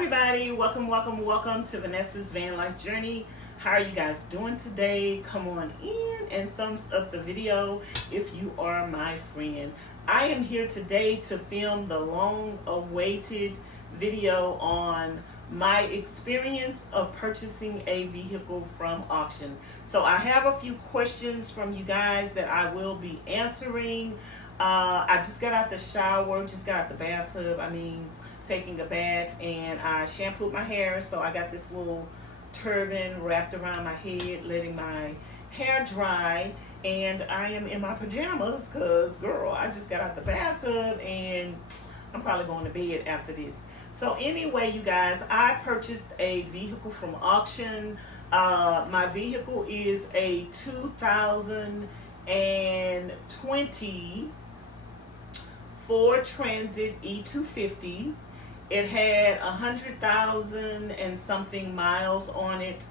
everybody, welcome to Vanessa's van life journey. How are you guys doing today? Come on in and thumbs up the video if you are my friend. I am here today to film the long awaited video on my experience of purchasing a vehicle from auction. So I have a few questions from you guys that I will be answering. I just got out the shower, just got out the bathtub, taking a bath, and I shampooed my hair. So I got this little turban wrapped around my head, letting my hair dry, and I am in my pajamas because, girl, I just got out the bathtub and I'm probably going to bed after this. So anyway, you guys, I purchased a vehicle from auction. My vehicle is a 2020 Ford Transit E250. It had 100,000 and something miles on it.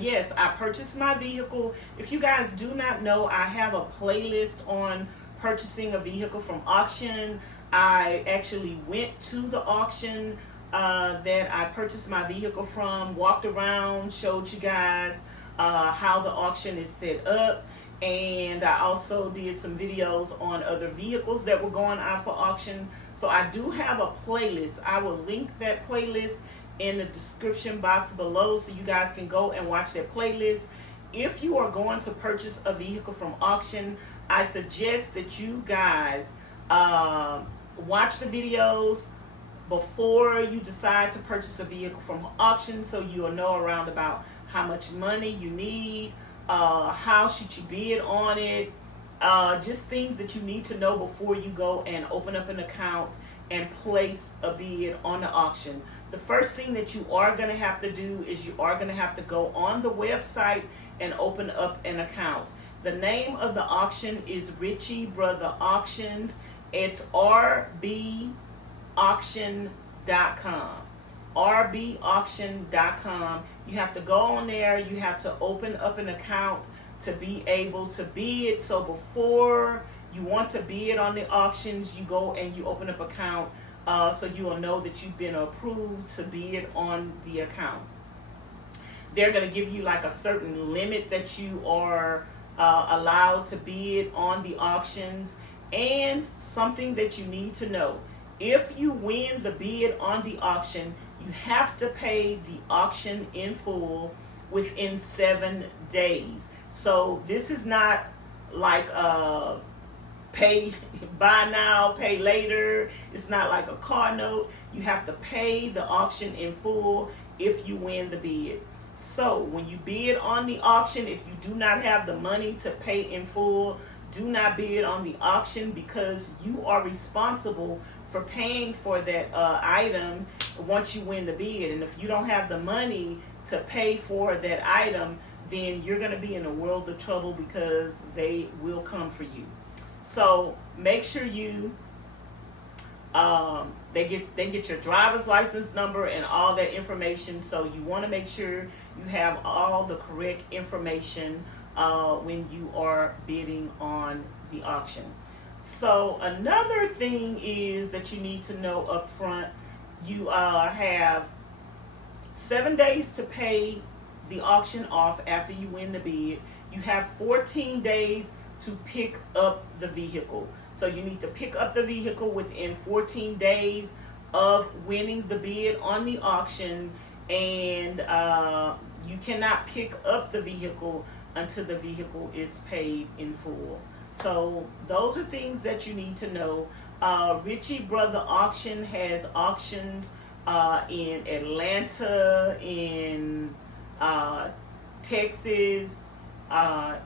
Yes, I purchased my vehicle. If you guys do not know, I have a playlist on purchasing a vehicle from auction. I actually went to the auction that I purchased my vehicle from, walked around, showed you guys how the auction is set up. And I also did some videos on other vehicles that were going out for auction. So I do have a playlist. I will link that playlist in the description box below so you guys can go and watch that playlist. If you are going to purchase a vehicle from auction, I suggest that you guys watch the videos before you decide to purchase a vehicle from auction, so you'll know around about how much money you need, how should you bid on it, just things that you need to know before you go and open up an account and place a bid on the auction. The first thing that you are going to have to do is you are going to have to go on the website and open up an account. The name of the auction is Richie Brothers Auctions. It's rbauction.com. rbauction.com. You have to go on there. You have to open up an account to be able to bid. So before you want to bid on the auctions, you go and you open up an account so you will know that you've been approved to bid on the account. They're going to give you like a certain limit that you are allowed to bid on the auctions. And something that you need to know: if you win the bid on the auction, you have to pay the auction in full within 7 days. So this is not like pay buy now, pay later. It's not like a car note. You have to pay the auction in full if you win the bid. So when you bid on the auction, if you do not have the money to pay in full, do not bid on the auction, because you are responsible for paying for that item once you win the bid. And if you don't have the money to pay for that item, then you're going to be in a world of trouble, because they will come for you. So make sure you they get your driver's license number and all that information. So you want to make sure you have all the correct information when you are bidding on the auction. So another thing is that you need to know up front, you have 7 days to pay the auction off after you win the bid. You have 14 days to pick up the vehicle. So you need to pick up the vehicle within 14 days of winning the bid on the auction, and you cannot pick up the vehicle until the vehicle is paid in full. So those are things that you need to know. Richie Brothers Auction has auctions in Atlanta, in Texas,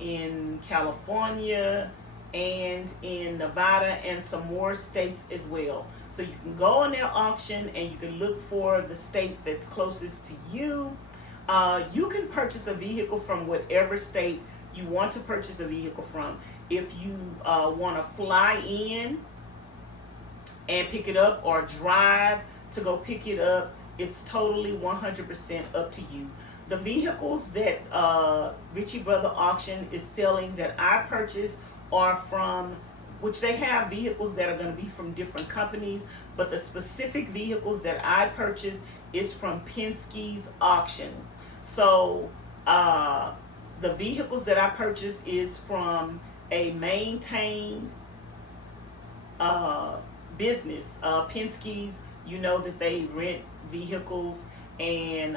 in California, and in Nevada, and some more states as well. So you can go on their auction and you can look for the state that's closest to you. You can purchase a vehicle from whatever state you want to purchase a vehicle from. If you want to fly in and pick it up, or drive to go pick it up, it's totally 100% up to you. The vehicles that Richie Brothers Auction is selling that I purchased are from which they have vehicles that are going to be from different companies, but the specific vehicles that I purchased is from Penske's auction. So the vehicles that I purchased is from a maintained business. Penske's, you know that they rent vehicles, and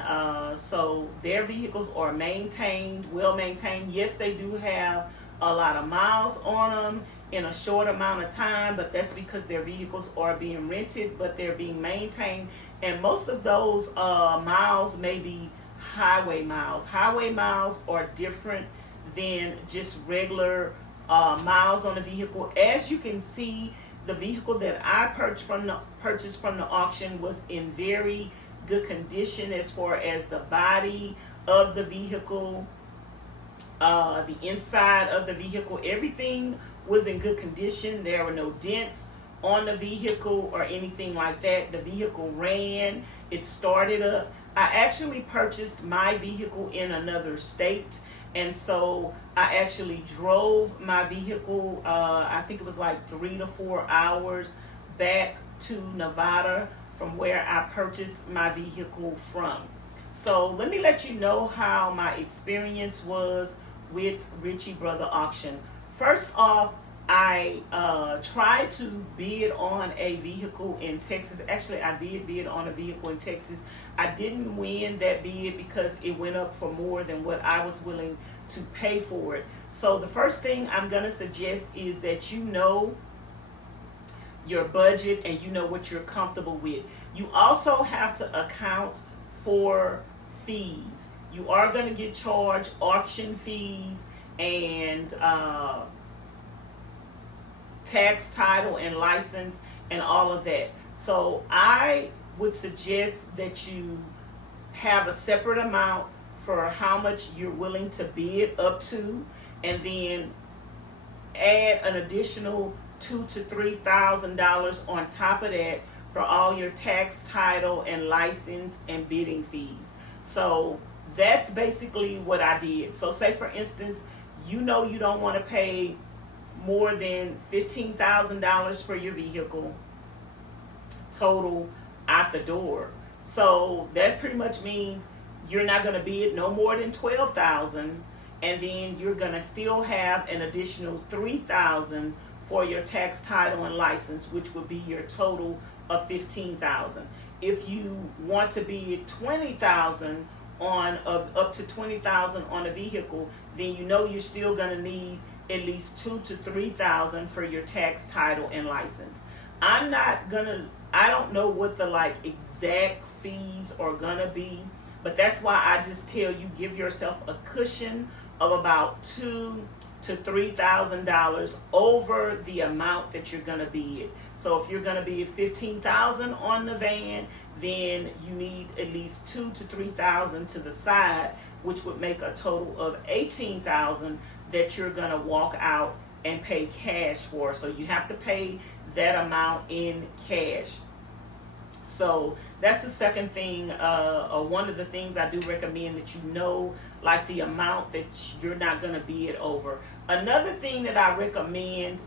so their vehicles are maintained, well maintained. Yes, they do have a lot of miles on them in a short amount of time, but that's because their vehicles are being rented, but they're being maintained. And most of those miles may be highway miles. Highway miles are different than just regular miles on a vehicle. As you can see, the vehicle that I purchased from the auction was in very good condition as far as the body of the vehicle, the inside of the vehicle, everything was in good condition. There were no dents on the vehicle or anything like that. The vehicle ran, it started up. I actually purchased my vehicle in another state, and so I actually drove my vehicle, I think it was like 3 to 4 hours back to Nevada from where I purchased my vehicle from. So let me let you know how my experience was with Richie Brothers Auction. First off, I tried to bid on a vehicle in Texas. Actually, I did bid on a vehicle in Texas. I didn't win that bid because it went up for more than what I was willing to pay for it. So the first thing I'm going to suggest is that you know your budget and you know what you're comfortable with. You also have to account for fees. You are going to get charged auction fees and tax, title, and license, and all of that. So I would suggest that you have a separate amount for how much you're willing to bid up to, and then add an additional $2,000 to $3,000 on top of that for all your tax, title, and license and bidding fees. So that's basically what I did. So say for instance, you know you don't want to pay more than $15,000 for your vehicle total out the door. So that pretty much means you're not going to bid no more than $12,000, and then you're going to still have an additional $3,000 for your tax, title, and license, which would be your total of $15,000. If you want to bid $20,000 on up to $20,000 on a vehicle, then you know you're still going to need at least $2,000 to $3,000 for your tax, title, and license. I don't know what the exact fees are gonna be, but that's why I just tell you give yourself a cushion of about $2,000 to $3,000 over the amount that you're gonna bid. So if you're gonna bid $15,000 on the van, then you need at least $2,000 to $3,000 to the side, which would make a total of $18,000 that you're gonna walk out and pay cash for. So you have to pay that amount in cash. So that's the second thing, one of the things I do recommend, that you know, like the amount that you're not going to bid over. Another thing that I recommend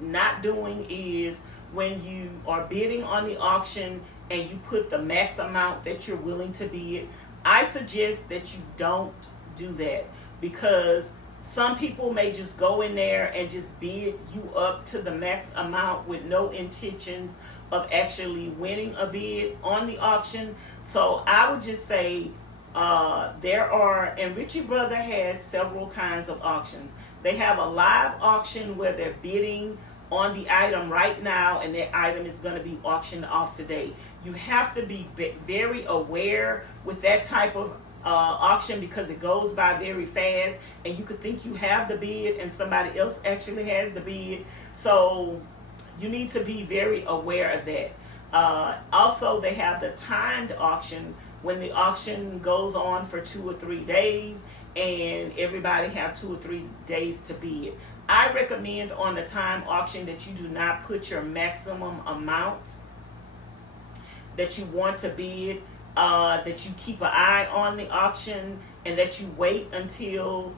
not doing is when you are bidding on the auction and you put the max amount that you're willing to bid, I suggest that you don't do that, because some people may just go in there and just bid you up to the max amount with no intentions of actually winning a bid on the auction. So I would just say and Richie Brothers has several kinds of auctions. They have a live auction where they're bidding on the item right now, and that item is going to be auctioned off today. You have to be very aware with that type of auction, because it goes by very fast, and you could think you have the bid and somebody else actually has the bid. So you need to be very aware of that. Also, they have the timed auction, when the auction goes on for 2 or 3 days and everybody have 2 or 3 days to bid. I recommend on the time auction that you do not put your maximum amount that you want to bid, that you keep an eye on the auction, and that you wait until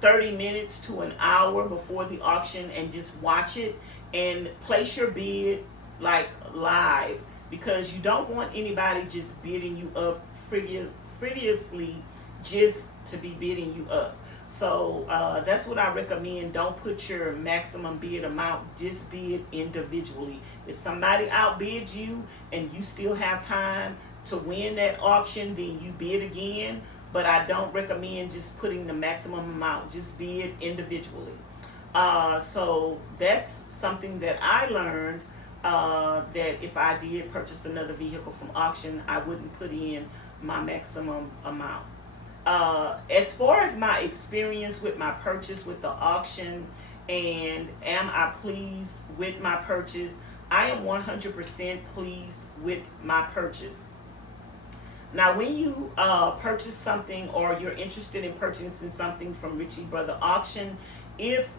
30 minutes to an hour before the auction and just watch it and place your bid like live, because you don't want anybody just bidding you up frivolously just to be bidding you up. So that's what I recommend. Don't put your maximum bid amount, just bid individually. If somebody outbids you and you still have time to win that auction, then you bid again. But I don't recommend just putting the maximum amount, just bid individually. So that's something that I learned, that if I did purchase another vehicle from auction, I wouldn't put in my maximum amount. As far as my experience with my purchase with the auction, and am I pleased with my purchase, I am 100% pleased with my purchase. Now, when you purchase something, or you're interested in purchasing something from Richie Brothers Auction, if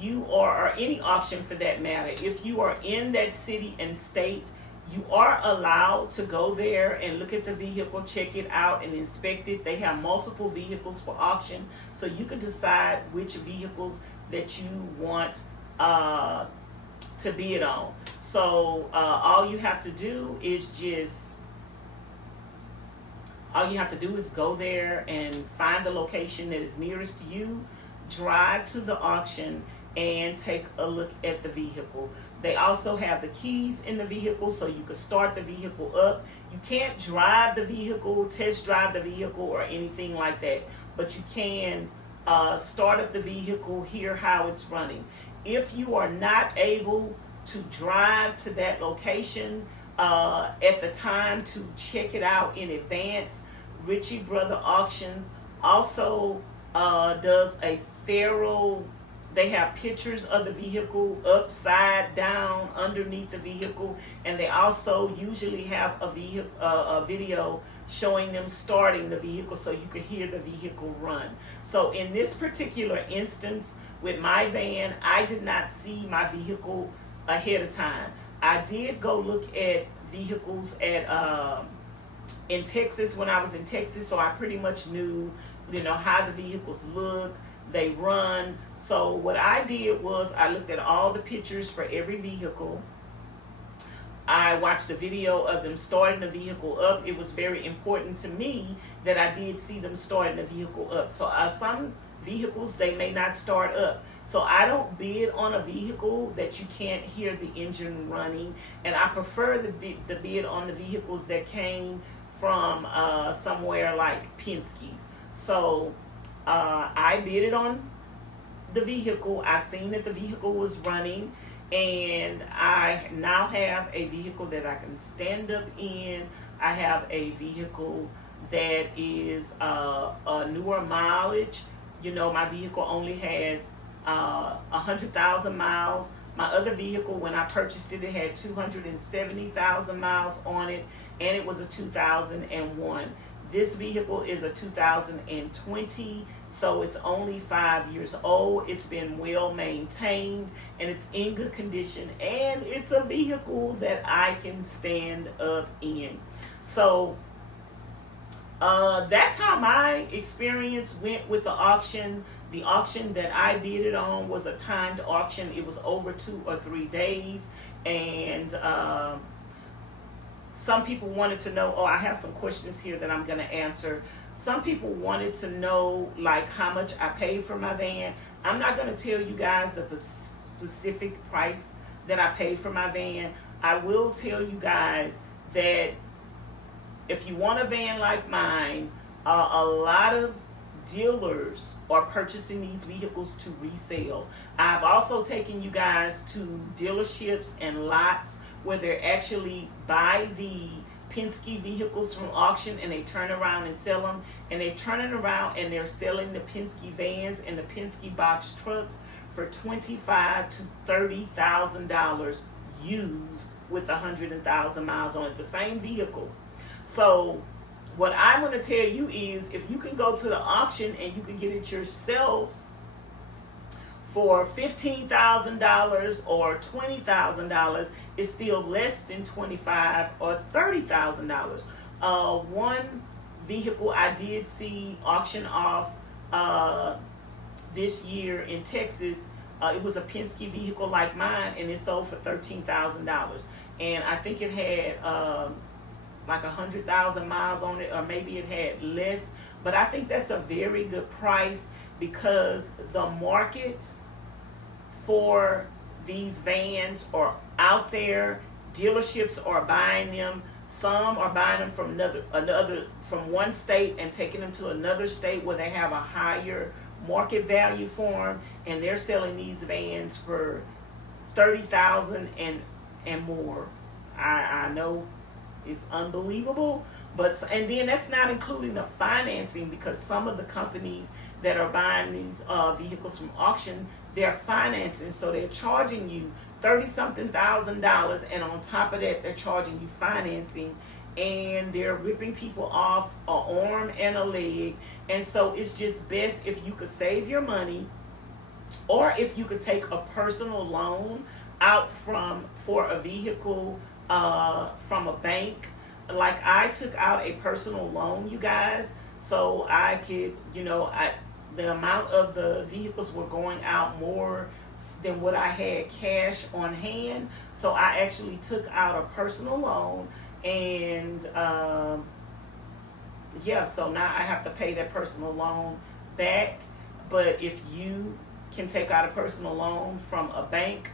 you are, or any auction for that matter, if you are in that city and state, you are allowed to go there and look at the vehicle, check it out, and inspect it. They have multiple vehicles for auction, so you can decide which vehicles that you want to bid on. So all you have to do is go there and find the location that is nearest to you, drive to the auction, and take a look at the vehicle. They also have the keys in the vehicle, so you can start the vehicle up. You can't drive the vehicle, test drive the vehicle, or anything like that, but you can start up the vehicle, hear how it's running. If you are not able to drive to that location at the time to check it out in advance, Richie Brothers Auctions also does a thorough. They have pictures of the vehicle upside down underneath the vehicle, and they also usually have a video showing them starting the vehicle, so you can hear the vehicle run. So in this particular instance with my van, I did not see my vehicle ahead of time. I did go look at vehicles in Texas when I was in Texas, so I pretty much knew, how the vehicles look, they run. So what I did was I looked at all the pictures for every vehicle. I watched a video of them starting the vehicle up. It was very important to me that I did see them starting the vehicle up. So some vehicles, they may not start up. So I don't bid on a vehicle that you can't hear the engine running, and I prefer the bid on the vehicles that came from somewhere like Penske's. So I bidded on the vehicle. I seen that the vehicle was running, and I now have a vehicle that I can stand up in. I have a vehicle that is a newer mileage. My vehicle only has 100,000 miles. My other vehicle, when I purchased it, it had 270,000 miles on it, and it was a 2001. This vehicle is a 2020, so it's only 5 years old. It's been well maintained, and it's in good condition, and it's a vehicle that I can stand up in. So that's how my experience went with the auction. The auction that I bidded on was a timed auction. It was over 2 or 3 days, and some people wanted to know, I have some questions here that I'm going to answer. Some people wanted to know, like, how much I paid for my van. I'm not going to tell you guys the specific price that I paid for my van. I will tell you guys that if you want a van like mine, a lot of dealers are purchasing these vehicles to resell. I've also taken you guys to dealerships and lots where they're actually buy the Penske vehicles from auction, and they turn around and sell them, and they're turning around and they're selling the Penske vans and the Penske box trucks for $25,000 to $30,000 used with 100,000 miles on it, the same vehicle. So what I'm going to tell you is, if you can go to the auction and you can get it yourself for $15,000 or $20,000, it's still less than $25,000 or $30,000. One vehicle I did see auction off this year in Texas. It was a Penske vehicle like mine, and it sold for $13,000. And I think it had like 100,000 miles on it, or maybe it had less. But I think that's a very good price, because the market for these vans are out there. Dealerships are buying them. Some are buying them from another from one state and taking them to another state where they have a higher market value for them, and they're selling these vans for 30,000 and more. I know it's unbelievable, but and then that's not including the financing, because some of the companies that are buying these vehicles from auction, they're financing, so they're charging you $30-something thousand, and on top of that, they're charging you financing, and they're ripping people off an arm and a leg. And so it's just best if you could save your money, or if you could take a personal loan out for a vehicle from a bank. Like I took out a personal loan, you guys, so I could, the amount of the vehicles were going out more than what I had cash on hand. So I actually took out a personal loan, and so now I have to pay that personal loan back. But if you can take out a personal loan from a bank,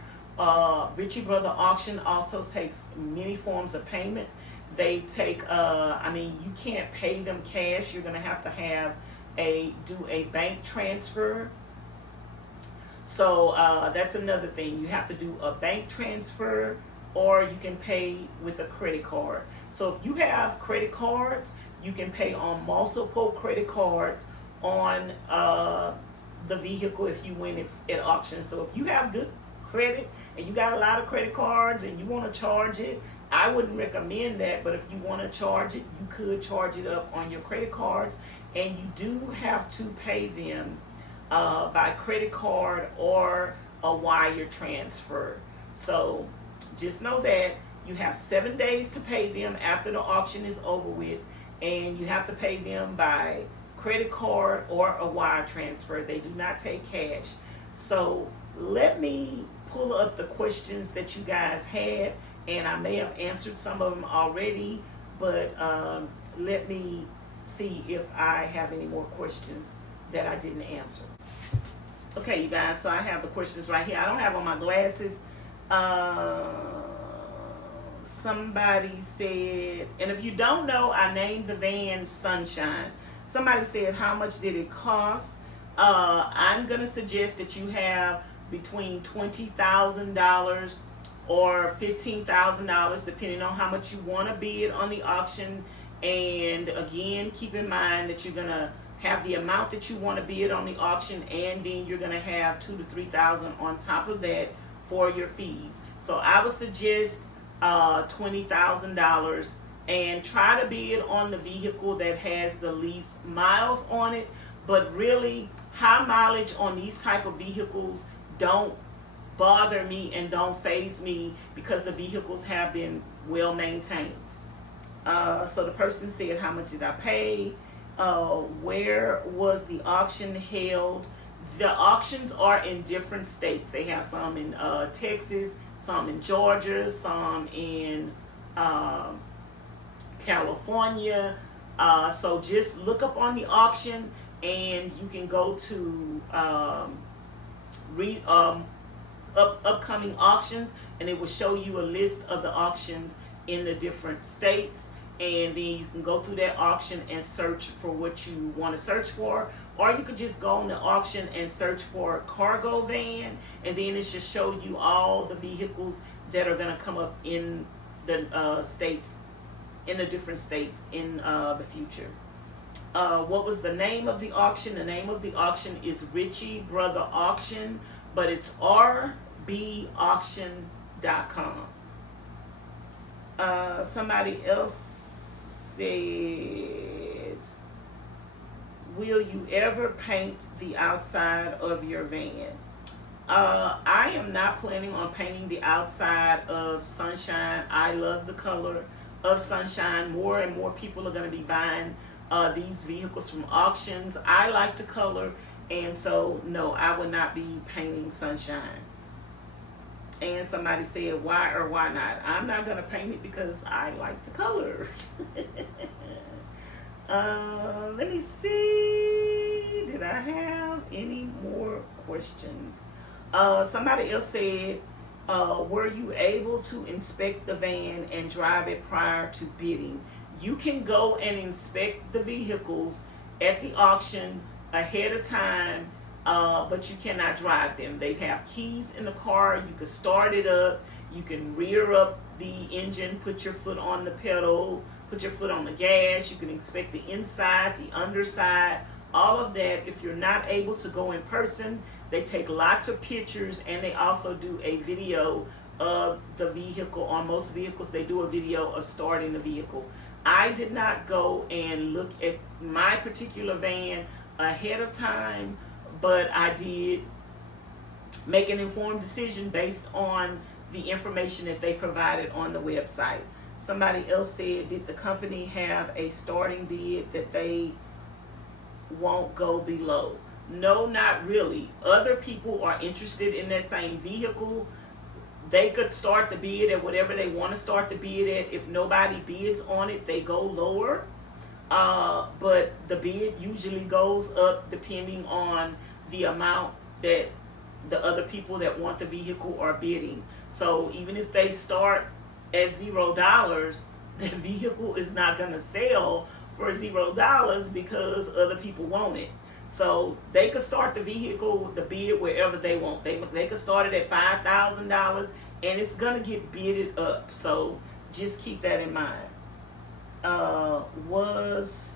Richie Brothers Auction also takes many forms of payment. They take, you can't pay them cash. You're gonna have to do a bank transfer. So that's another thing. You have to do a bank transfer, or you can pay with a credit card. So if you have credit cards, you can pay on multiple credit cards on the vehicle if you win it at auction. So if you have good credit and you got a lot of credit cards and you want to charge it, I wouldn't recommend that, but if you want to charge it, you could charge it up on your credit cards, and you do have to pay them by credit card or a wire transfer. So just know that you have 7 days to pay them after the auction is over with, and you have to pay them by credit card or a wire transfer. They do not take cash. So let me pull up the questions that you guys had, and I may have answered some of them already, but let me see if I have any more questions that I didn't answer. Okay, you guys, so I have the questions right here. I don't have on my glasses. Somebody said, and if you don't know, I named the van Sunshine. Somebody said, how much did it cost? I'm going to suggest that you have between $20,000 or $15,000, depending on how much you want to bid on the auction. And again, keep in mind that you're going to have the amount that you want to bid on the auction, and then you're going to have $2,000 to $3,000 on top of that for your fees. So I would suggest $20,000, and try to bid on the vehicle that has the least miles on it. But really, high mileage on these type of vehicles don't bother me and don't faze me, because the vehicles have been well maintained. So the person said, how much did I pay? Where was the auction held? The auctions are in different states. They have some in Texas, some in Georgia, some in California. So just look up on the auction, and you can go to upcoming auctions, and it will show you a list of the auctions in the different states. And then you can go through that auction and search for what you want to search for. Or you could just go on the auction and search for cargo van, and then it should show you all the vehicles that are going to come up in the states, in the different states in the future. What was the name of the auction? The name of the auction is Richie Brothers Auction, but it's rbauction.com. Somebody else said, will you ever paint the outside of your van? I am not planning on painting the outside of Sunshine. I love the color of Sunshine. More and more people are going to be buying these vehicles from auctions. I like the color, And so, no, I would not be painting Sunshine. And somebody said, why or why not? I'm not going to paint it because I like the color. Let me see. Did I have any more questions? Somebody else said, were you able to inspect the van and drive it prior to bidding? You can go and inspect the vehicles at the auction ahead of time, but you cannot drive them. They have keys in the car. You can start it up. You can rear up the engine, put your foot on the pedal, put your foot on the gas. You can inspect the inside, the underside, all of that. If you're not able to go in person, they take lots of pictures, and they also do a video of the vehicle. On most vehicles, they do a video of starting the vehicle. I did not go and look at my particular van ahead of time, but I did make an informed decision based on the information that they provided on the website. Somebody else said, did the company have a starting bid that they won't go below? No, not really. Other people are interested in that same vehicle. They could start the bid at whatever they want to start the bid at. If nobody bids on it, they go lower. But the bid usually goes up depending on the amount that the other people that want the vehicle are bidding. So even if they start at $0, the vehicle is not going to sell for $0 because other people want it. So they could start the vehicle, the bid, wherever they want. They could start it at $5,000, and it's going to get bidded up. So just keep that in mind. Was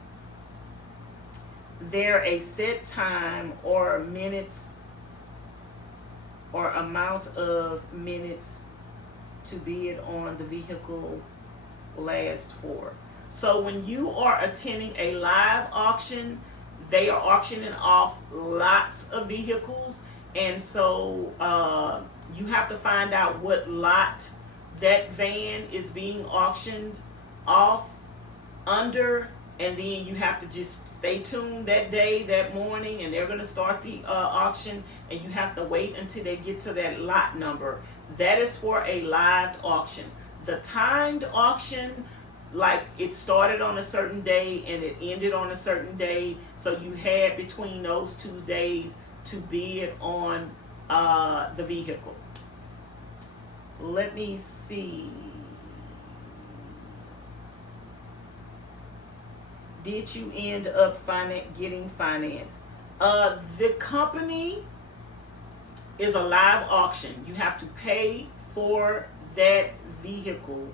there a set time or minutes or amount of minutes to bid on the vehicle last for? So when you are attending a live auction, they are auctioning off lots of vehicles, and so you have to find out what lot that van is being auctioned off under, and then you have to just stay tuned that day, that morning, and they're going to start the auction, and you have to wait until they get to that lot number. That is for a live auction. The timed auction, like it started on a certain day and it ended on a certain day, so you had between those 2 days to bid on the vehicle. Let me see. Did you end up getting finance? The company is a live auction. You have to pay for that vehicle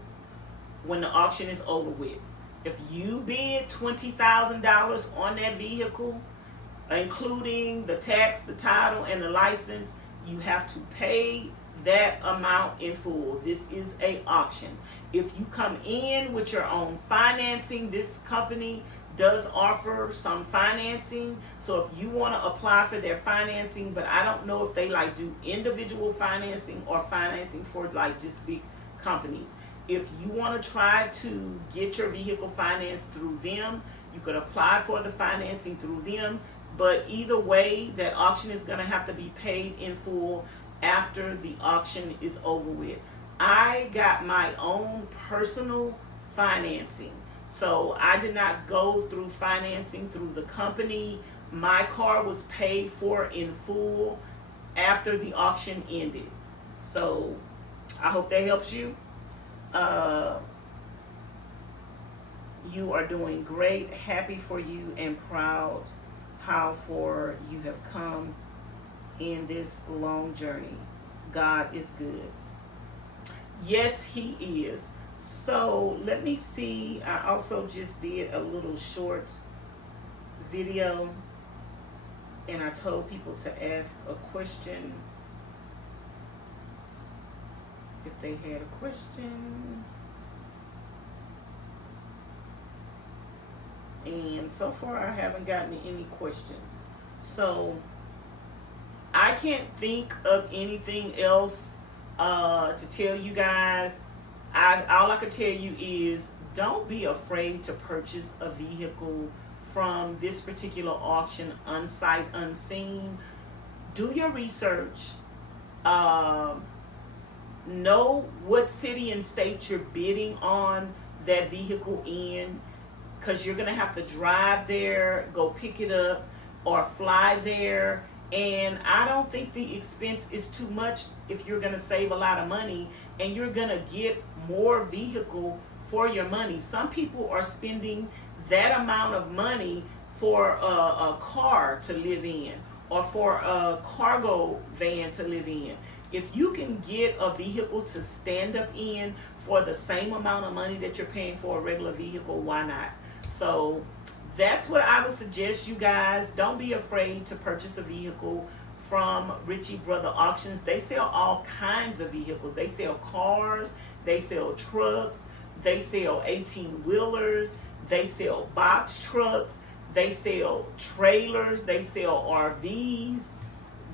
when the auction is over with. If you bid $20,000 on that vehicle, including the tax, the title, and the license, you have to pay that amount in full. This is an auction. If you come in with your own financing, this company does offer some financing. So if you want to apply for their financing, but I don't know if they like do individual financing or financing for like just big companies. If you want to try to get your vehicle financed through them, you could apply for the financing through them. But either way, that auction is going to have to be paid in full after the auction is over with. I got my own personal financing. So I did not go through financing through the company. My car was paid for in full after the auction ended. So I hope that helps you. You are doing great. Happy for you and proud how far you have come in this long journey. God is good. Yes, He is. So let me see. I also just did a little short video, and I told people to ask a question if they had a question. And so far I haven't gotten any questions. So I can't think of anything else to tell you guys. All I can tell you is don't be afraid to purchase a vehicle from this particular auction unsight unseen. Do your research. Know what city and state you're bidding on that vehicle in, because you're going to have to drive there, go pick it up, or fly there. And I don't think the expense is too much if you're going to save a lot of money and you're going to get more vehicle for your money. Some people are spending that amount of money for a car to live in, or for a cargo van to live in. If you can get a vehicle to stand up in for the same amount of money that you're paying for a regular vehicle, why not? So that's what I would suggest, you guys. Don't be afraid to purchase a vehicle from Richie Brothers Auctions. They sell all kinds of vehicles. They sell cars, they sell trucks, they sell 18-wheelers, they sell box trucks, they sell trailers, they sell RVs,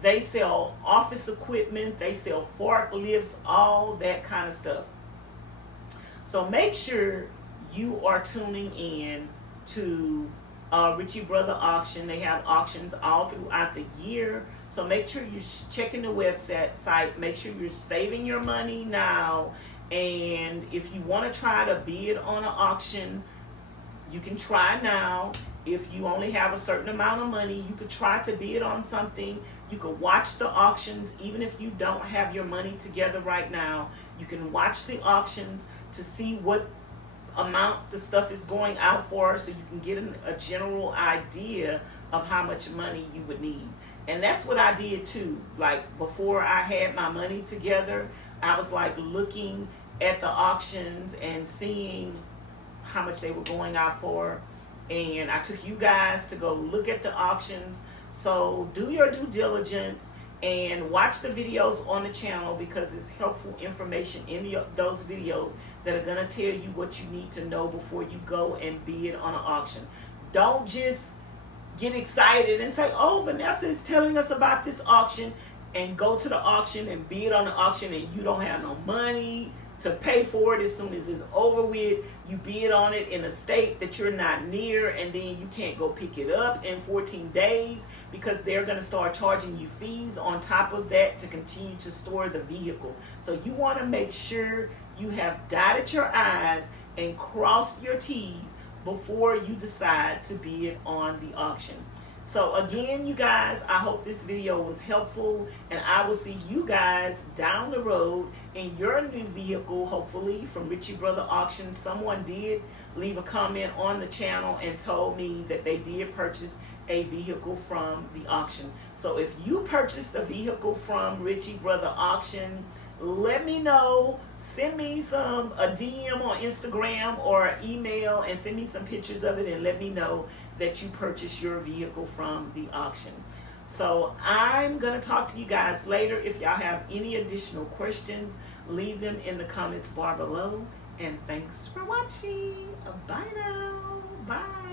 they sell office equipment, they sell forklifts, all that kind of stuff. So make sure you are tuning in to Richie Brothers Auction. They have auctions all throughout the year. So make sure you're checking the website site. Make sure you're saving your money now. And if you want to try to bid on an auction, you can try now. If you only have a certain amount of money, you could try to bid on something. You can watch the auctions. Even if you don't have your money together right now, you can watch the auctions to see what amount the stuff is going out for, so you can get a general idea of how much money you would need. And that's what I did too. Like, before I had my money together, I was like looking at the auctions and seeing how much they were going out for. And I took you guys to go look at the auctions. So do your due diligence and watch the videos on the channel, because it's helpful information in those videos that are going to tell you what you need to know before you go and bid on an auction. Don't just get excited and say, oh, Vanessa is telling us about this auction, and go to the auction and bid on the auction and you don't have no money to pay for it. As soon as it's over with, you bid on it in a state that you're not near, and then you can't go pick it up in 14 days because they're going to start charging you fees on top of that to continue to store the vehicle. So you want to make sure you have dotted your I's and crossed your T's before you decide to bid on the auction. So again, you guys, I hope this video was helpful, and I will see you guys down the road in your new vehicle, hopefully from Richie Brothers Auction. Someone did leave a comment on the channel and told me that they did purchase a vehicle from the auction. So if you purchased a vehicle from Richie Brothers Auction, let me know. Send me a DM on Instagram or email, and send me some pictures of it, and let me know that you purchased your vehicle from the auction. So I'm going to talk to you guys later. If y'all have any additional questions, leave them in the comments bar below. And thanks for watching. Bye now. Bye.